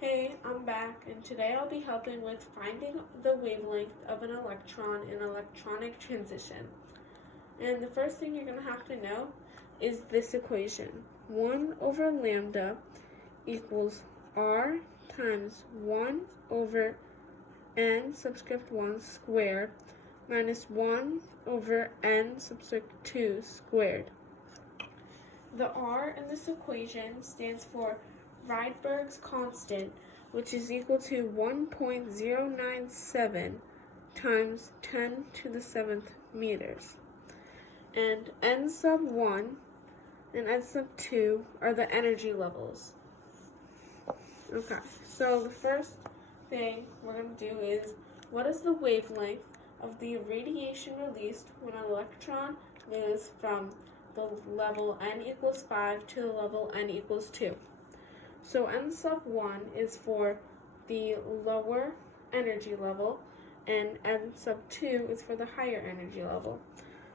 Hey, I'm back, and today I'll be helping with finding the wavelength of an electron in electronic transition. And the first thing you're going to have to know is this equation. 1 over lambda equals r times 1 over n subscript 1 squared minus 1 over n subscript 2 squared. The r in this equation stands for Rydberg's constant, which is equal to 1.097 times 10 to the 7th meters. And n sub 1 and n sub 2 are the energy levels. Okay, so the first thing we're going to do is, what is the wavelength of the radiation released when an electron moves from the level n equals 5 to the level n equals 2? So n sub 1 is for the lower energy level, and n sub 2 is for the higher energy level.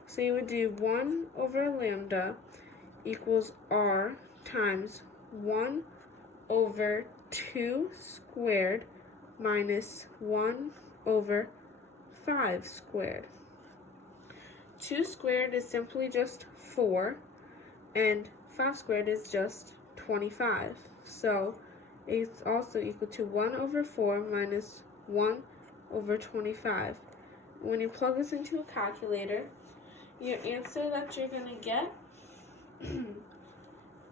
So you would do 1 over lambda equals r times 1 over 2 squared minus 1 over 5 squared. 2 squared is simply just 4, and 5 squared is just 25. So it's also equal to 1 over 4 minus 1 over 25. When you plug this into a calculator, your answer that you're going to get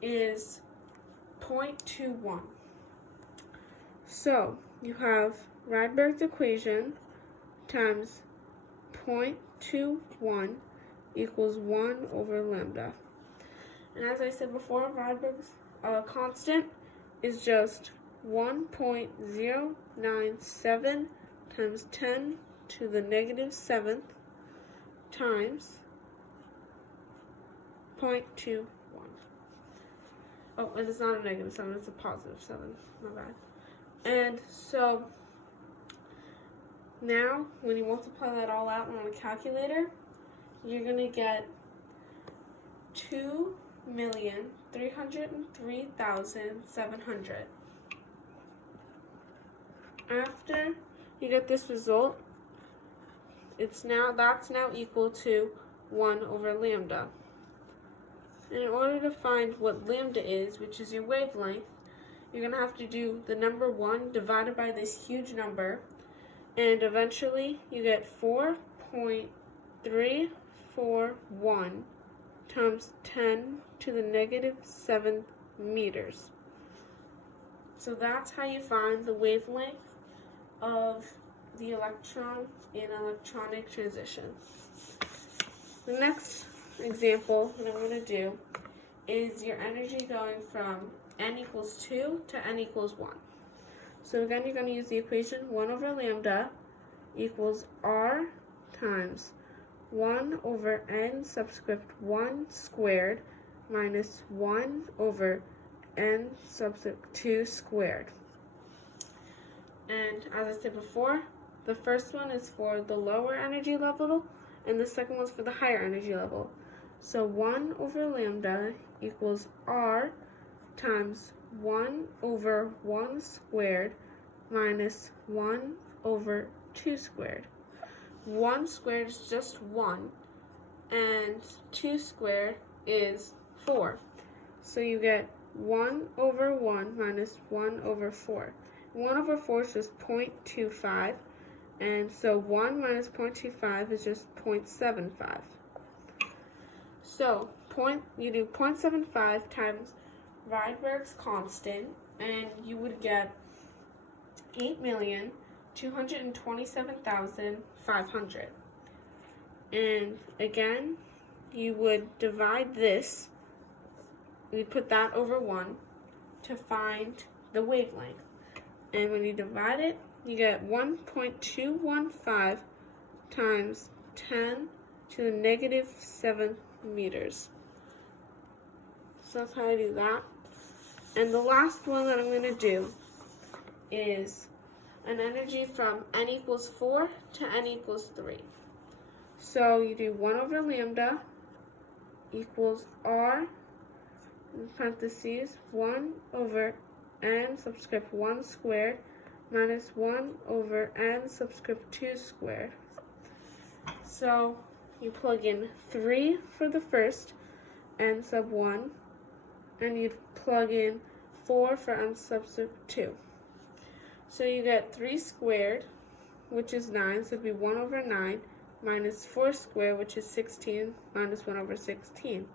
is 0.21. So you have Rydberg's equation times 0.21 equals 1 over lambda. And as I said before, Rydberg's constant is just 1.097 times 10 to the negative 7th times 0.21. Oh, and it's not a negative 7, it's a positive 7. My bad. And so now, when you multiply that all out on a calculator, you're going to get 2,303,700. After you get this result, that's now equal to 1 over lambda. And in order to find what lambda is, which is your wavelength, you're going to have to do the number 1 divided by this huge number, and eventually you get 4.341 times 10 to the negative 7th meters. So that's how you find the wavelength of the electron in electronic transition. The next example that I'm going to do is your energy going from n equals 2 to n equals 1. So again, you're going to use the equation 1 over lambda equals r times 1 over n subscript 1 squared minus 1 over n subscript 2 squared. And as I said before, the first one is for the lower energy level, and the second one is for the higher energy level. So 1 over lambda equals r times 1 over 1 squared minus 1 over 2 squared. 1 squared is just 1, and 2 squared is 4. So you get 1 over 1 minus 1 over 4. 1 over 4 is just 0.25, and so 1 minus 0.25 is just 0.75. So you do 0.75 times Rydberg's constant, and you would get 8,227,500. And again, you would divide this, you put that over 1 to find the wavelength. And when you divide it, you get 1.215 times 10 to the negative 7th meters. So that's how I do that. And the last one that I'm going to do is an energy from n equals 4 to n equals 3. So you do 1 over lambda equals r, in parentheses, 1 over n subscript 1 squared minus 1 over n subscript 2 squared. So you plug in 3 for the first, n sub 1, and you plug in 4 for n subscript 2. So you get 3 squared, which is 9, so it would be 1 over 9, minus 4 squared, which is 16, minus 1 over 16.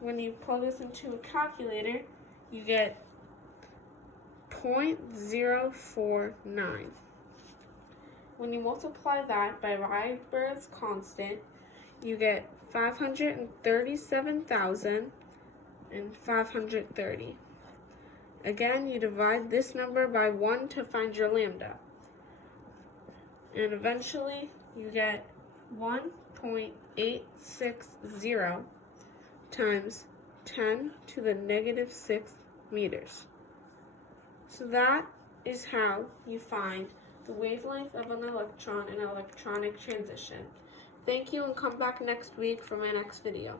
When you plug this into a calculator, you get 0.049. When you multiply that by Rydberg's constant, you get 537,530. Again, you divide this number by 1 to find your lambda. And eventually, you get 1.860 times 10 to the negative 6 meters. So that is how you find the wavelength of an electron in an electronic transition. Thank you, and come back next week for my next video.